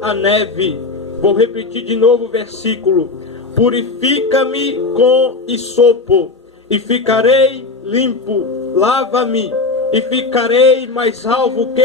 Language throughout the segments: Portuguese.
A neve, vou repetir de novo o versículo: purifica-me com hisopo e ficarei limpo, lava-me e ficarei mais alvo que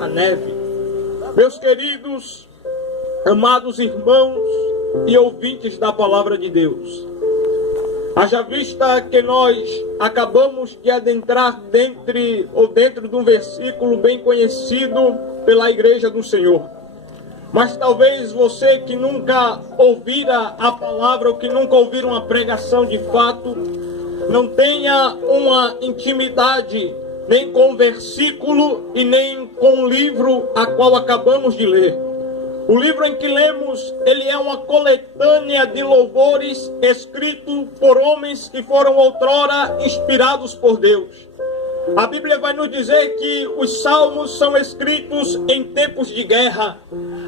a neve. Meus queridos, amados irmãos e ouvintes da palavra de Deus, haja vista que nós acabamos de adentrar dentro de um versículo bem conhecido pela igreja do Senhor. Mas talvez você que nunca ouvira a palavra ou que nunca ouvira uma pregação de fato, não tenha uma intimidade nem com o versículo e nem com o livro a qual acabamos de ler. O livro em que lemos, ele é uma coletânea de louvores escrito por homens que foram outrora inspirados por Deus. A Bíblia vai nos dizer que os salmos são escritos em tempos de guerra.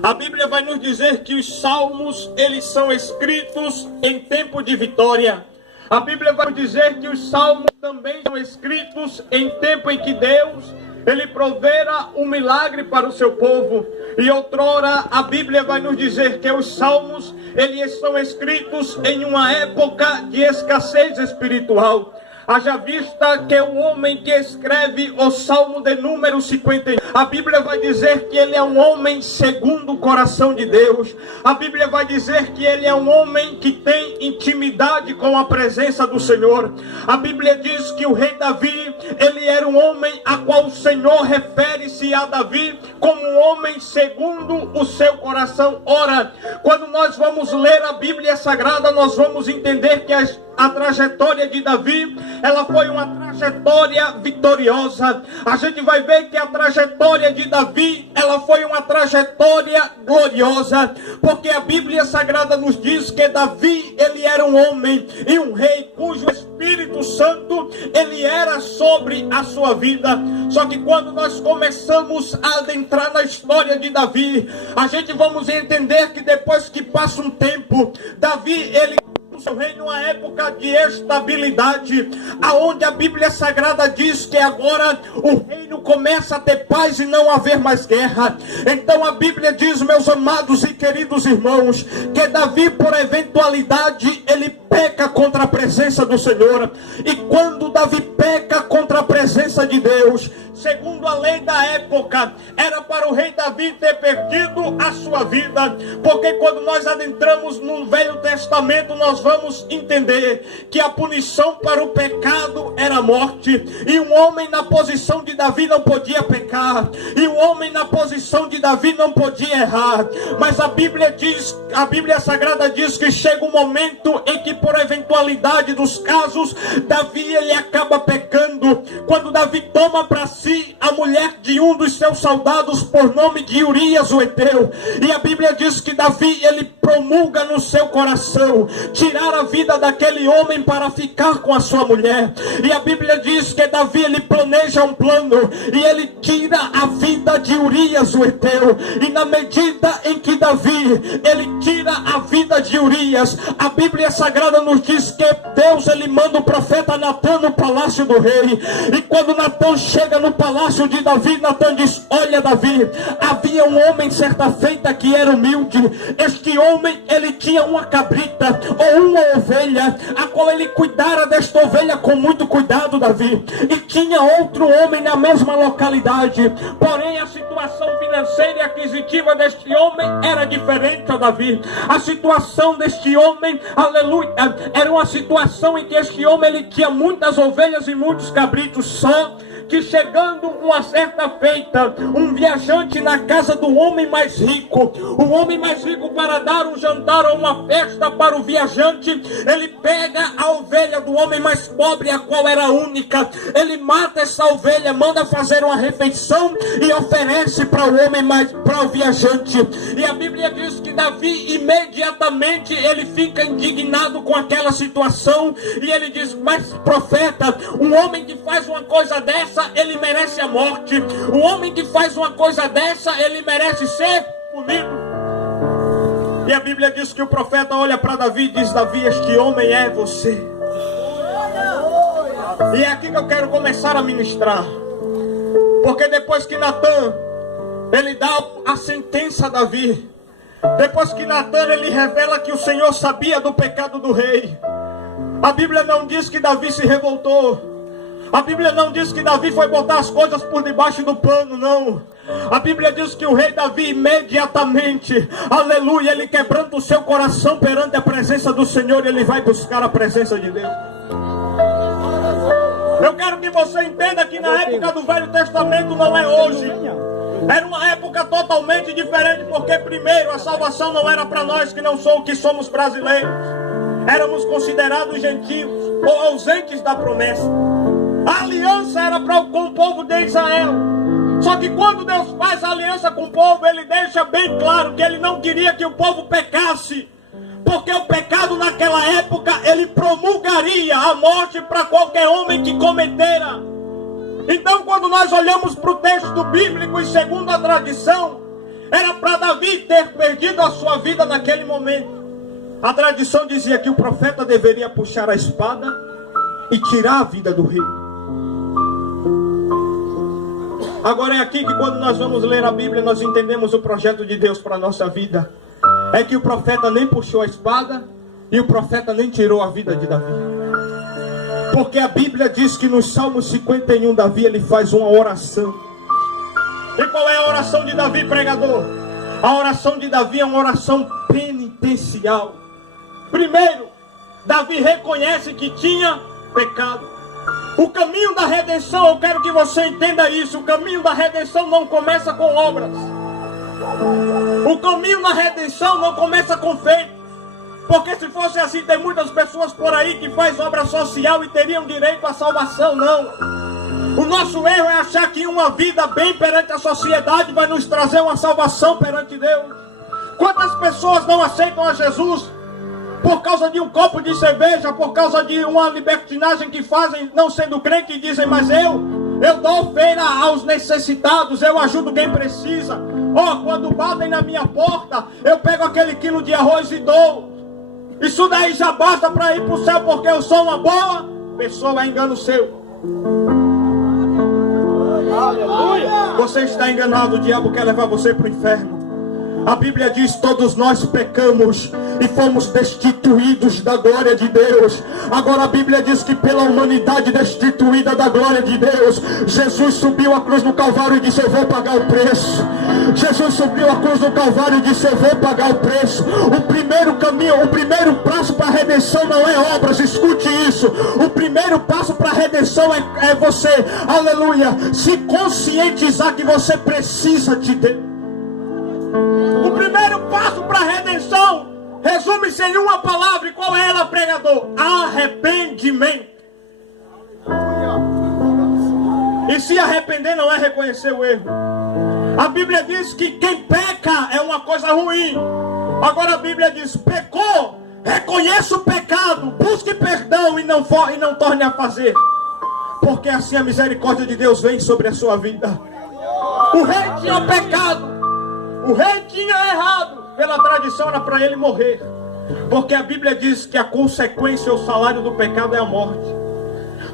A Bíblia vai nos dizer que os salmos, eles são escritos em tempo de vitória. A Bíblia vai nos dizer que os salmos também são escritos em tempo em que Deus, ele provera um milagre para o seu povo. E outrora a Bíblia vai nos dizer que os salmos, eles são escritos em uma época de escassez espiritual. Haja vista que o homem que escreve o Salmo de número 51, a Bíblia vai dizer que ele é um homem segundo o coração de Deus. A Bíblia vai dizer que ele é um homem que tem intimidade com a presença do Senhor. A Bíblia diz que o rei Davi, ele era um homem a qual o Senhor refere-se a Davi como um homem segundo o seu coração. Ora, quando nós vamos ler a Bíblia Sagrada, nós vamos entender que a trajetória de Davi, ela foi uma trajetória vitoriosa. A gente vai ver que a trajetória de Davi, ela foi uma trajetória gloriosa, porque a Bíblia Sagrada nos diz que Davi, ele era um homem e um rei cujo Espírito Santo, ele era sobre a sua vida. Só que quando nós começamos a adentrar na história de Davi, a gente vamos entender que depois que passa um tempo, Davi, ele o seu reino, uma época de estabilidade, aonde a Bíblia Sagrada diz que agora o reino começa a ter paz e não haver mais guerra. Então a Bíblia diz, meus amados e queridos irmãos, que Davi, por eventualidade, ele peca contra a presença do Senhor. E quando Davi peca contra a presença de Deus, segundo a lei da época, era para o rei Davi ter perdido a sua vida, porque quando nós adentramos no Velho Testamento, nós vamos entender que a punição para o pecado era a morte, e um homem na posição de Davi não podia pecar, e um homem na posição de Davi não podia errar. Mas a Bíblia diz, a Bíblia Sagrada diz que chega um momento em que, por eventualidade dos casos, Davi, ele acaba pecando, quando Davi toma para si a mulher de um dos seus soldados por nome de Urias o Heteu. E a Bíblia diz que Davi, ele promulga no seu coração tirar a vida daquele homem para ficar com a sua mulher. E a Bíblia diz que Davi, ele planeja um plano e ele tira a vida de Urias o Heteu. E na medida em que Davi, ele tira a vida de Urias, a Bíblia Sagrada nos diz que Deus, ele manda o profeta Natã no palácio do rei. E quando Natã chega no palácio de Davi, Natã diz: olha, Davi, havia um homem certa feita que era humilde. Este homem, ele tinha uma cabrita ou uma ovelha, a qual ele cuidara desta ovelha com muito cuidado, Davi. E tinha outro homem na mesma localidade, porém a situação financeira e aquisitiva deste homem era diferente a Davi. A situação deste homem, aleluia, era uma situação em que este homem, ele tinha muitas ovelhas e muitos cabritos. Só que chegando uma certa feita, um viajante na casa do homem mais rico, o homem mais rico, para dar um jantar ou uma festa para o viajante, ele pega a ovelha do homem mais pobre, a qual era única, ele mata essa ovelha, manda fazer uma refeição e oferece para o homem mais, para o viajante. E a Bíblia diz que Davi imediatamente ele fica indignado com aquela situação e ele diz: mas profeta, um homem que faz uma coisa dessa, ele merece a morte. O homem que faz uma coisa dessa, ele merece ser punido. E a Bíblia diz que o profeta olha para Davi e diz: Davi, este homem é você. E é aqui que eu quero começar a ministrar. Porque depois que Natã, ele dá a sentença a Davi. Depois que Natan ele revela que o Senhor sabia do pecado do rei. A Bíblia não diz que Davi se revoltou. A Bíblia não diz que Davi foi botar as coisas por debaixo do pano, não. A Bíblia diz que o rei Davi imediatamente, aleluia, ele quebrando o seu coração perante a presença do Senhor, ele vai buscar a presença de Deus. Eu quero que você entenda que na época do Velho Testamento não é hoje. Era uma época totalmente diferente, porque primeiro a salvação não era para nós que não somos brasileiros. Éramos considerados gentios ou ausentes da promessa. A aliança era com o povo de Israel. Só que quando Deus faz a aliança com o povo, ele deixa bem claro que ele não queria que o povo pecasse, porque o pecado naquela época ele promulgaria a morte para qualquer homem que cometera. Então quando nós olhamos para o texto bíblico e segundo a tradição, era para Davi ter perdido a sua vida naquele momento. A tradição dizia que o profeta deveria puxar a espada e tirar a vida do rei. Agora é aqui que quando nós vamos ler a Bíblia, nós entendemos o projeto de Deus para a nossa vida. É que o profeta nem puxou a espada e o profeta nem tirou a vida de Davi. Porque a Bíblia diz que no Salmo 51, Davi ele faz uma oração. E qual é a oração de Davi, pregador? A oração de Davi é uma oração penitencial. Primeiro, Davi reconhece que tinha pecado. O caminho da redenção, eu quero que você entenda isso. O caminho da redenção não começa com obras. O caminho da redenção não começa com feitos. Porque se fosse assim, tem muitas pessoas por aí que faz obra social e teriam direito à salvação. Não. O nosso erro é achar que uma vida bem perante a sociedade vai nos trazer uma salvação perante Deus. Quantas pessoas não aceitam a Jesus por causa de um copo de cerveja, por causa de uma libertinagem que fazem não sendo crente e dizem, mas eu dou feira aos necessitados, eu ajudo quem precisa. Quando batem na minha porta, eu pego aquele quilo de arroz e dou. Isso daí já basta para ir para o céu, porque eu sou uma boa pessoa. É engano seu. Aleluia. Você está enganado, o diabo quer levar você para o inferno. A Bíblia diz, todos nós pecamos e fomos destituídos da glória de Deus. Agora a Bíblia diz que pela humanidade destituída da glória de Deus, Jesus subiu a cruz no Calvário e disse, eu vou pagar o preço. Jesus subiu a cruz no Calvário e disse, eu vou pagar o preço. O primeiro caminho, o primeiro passo para a redenção não é obras, escute isso. O primeiro passo para a redenção é você, aleluia, se conscientizar que você precisa de Deus. O primeiro passo para a redenção resume-se em uma palavra. E qual é ela, pregador? Arrependimento. E se arrepender não é reconhecer o erro. A Bíblia diz que quem peca é uma coisa ruim. Agora a Bíblia diz, pecou, reconheça o pecado, busque perdão e não torne a fazer. Porque assim a misericórdia de Deus vem sobre a sua vida. O rei tinha pecado. O rei tinha errado. Pela tradição era para ele morrer. Porque a Bíblia diz que a consequência, o salário do pecado é a morte.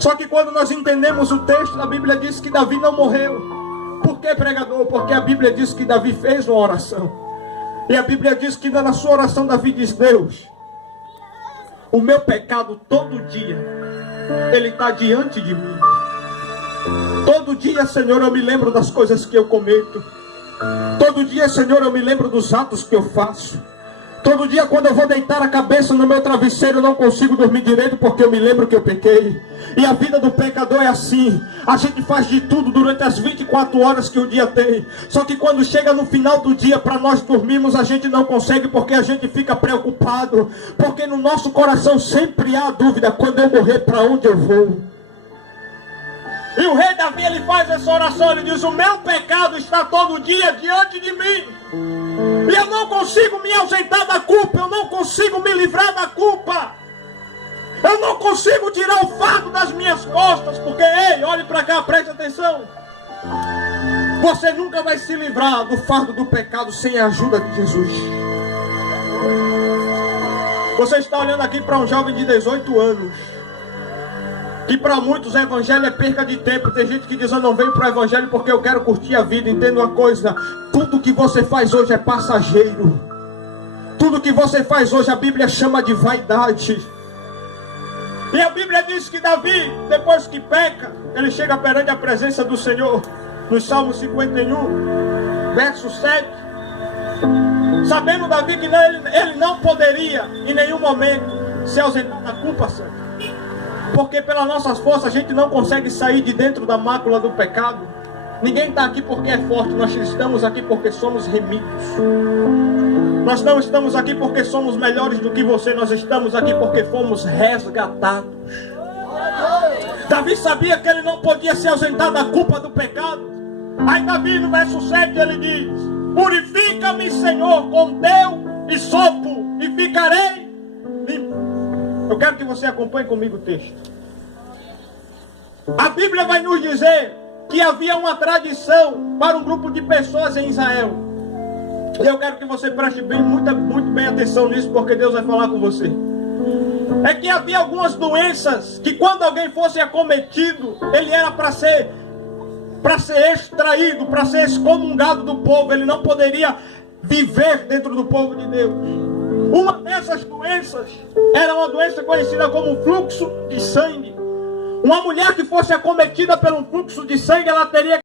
Só que quando nós entendemos o texto, a Bíblia diz que Davi não morreu. Por que, pregador? Porque a Bíblia diz que Davi fez uma oração. E a Bíblia diz que na sua oração Davi diz, Deus, o meu pecado todo dia, ele está diante de mim. Todo dia, Senhor, eu me lembro das coisas que eu cometo. Todo dia, Senhor, eu me lembro dos atos que eu faço. Todo dia, quando eu vou deitar a cabeça no meu travesseiro, eu não consigo dormir direito porque eu me lembro que eu pequei. E a vida do pecador é assim. A gente faz de tudo durante as 24 horas que o dia tem. Só que quando chega no final do dia, para nós dormirmos, a gente não consegue porque a gente fica preocupado. Porque no nosso coração sempre há a dúvida, quando eu morrer, para onde eu vou? E o rei Davi, ele faz essa oração, ele diz, o meu pecado está todo dia diante de mim. E eu não consigo me ausentar da culpa, eu não consigo me livrar da culpa. Eu não consigo tirar o fardo das minhas costas, porque, ei, olhe para cá, preste atenção. Você nunca vai se livrar do fardo do pecado sem a ajuda de Jesus. Você está olhando aqui para um jovem de 18 anos. Que para muitos o evangelho é perca de tempo. Tem gente que diz, eu não venho para o evangelho porque eu quero curtir a vida. Entenda uma coisa, tudo que você faz hoje é passageiro. Tudo que você faz hoje a Bíblia chama de vaidade. E a Bíblia diz que Davi, depois que peca, ele chega perante a presença do Senhor. No Salmo 51, verso 7. Sabendo Davi que ele não poderia em nenhum momento se ausentar da culpa, Senhor. Porque pelas nossas forças a gente não consegue sair de dentro da mácula do pecado. Ninguém está aqui porque é forte. Nós estamos aqui porque somos remidos. Nós não estamos aqui porque somos melhores do que você. Nós estamos aqui porque fomos resgatados. Davi sabia que ele não podia se ausentar da culpa do pecado. Aí Davi no verso 7 ele diz: purifica-me, Senhor, com teu hisopo e ficarei limpo. Eu quero que você acompanhe comigo o texto. A Bíblia vai nos dizer que havia uma tradição para um grupo de pessoas em Israel. E eu quero que você preste muito bem atenção nisso, porque Deus vai falar com você. É que havia algumas doenças que quando alguém fosse acometido, ele era para ser extraído, para ser excomungado do povo. Ele não poderia viver dentro do povo de Deus. Uma dessas doenças era uma doença conhecida como fluxo de sangue. Uma mulher que fosse acometida pelo fluxo de sangue, ela teria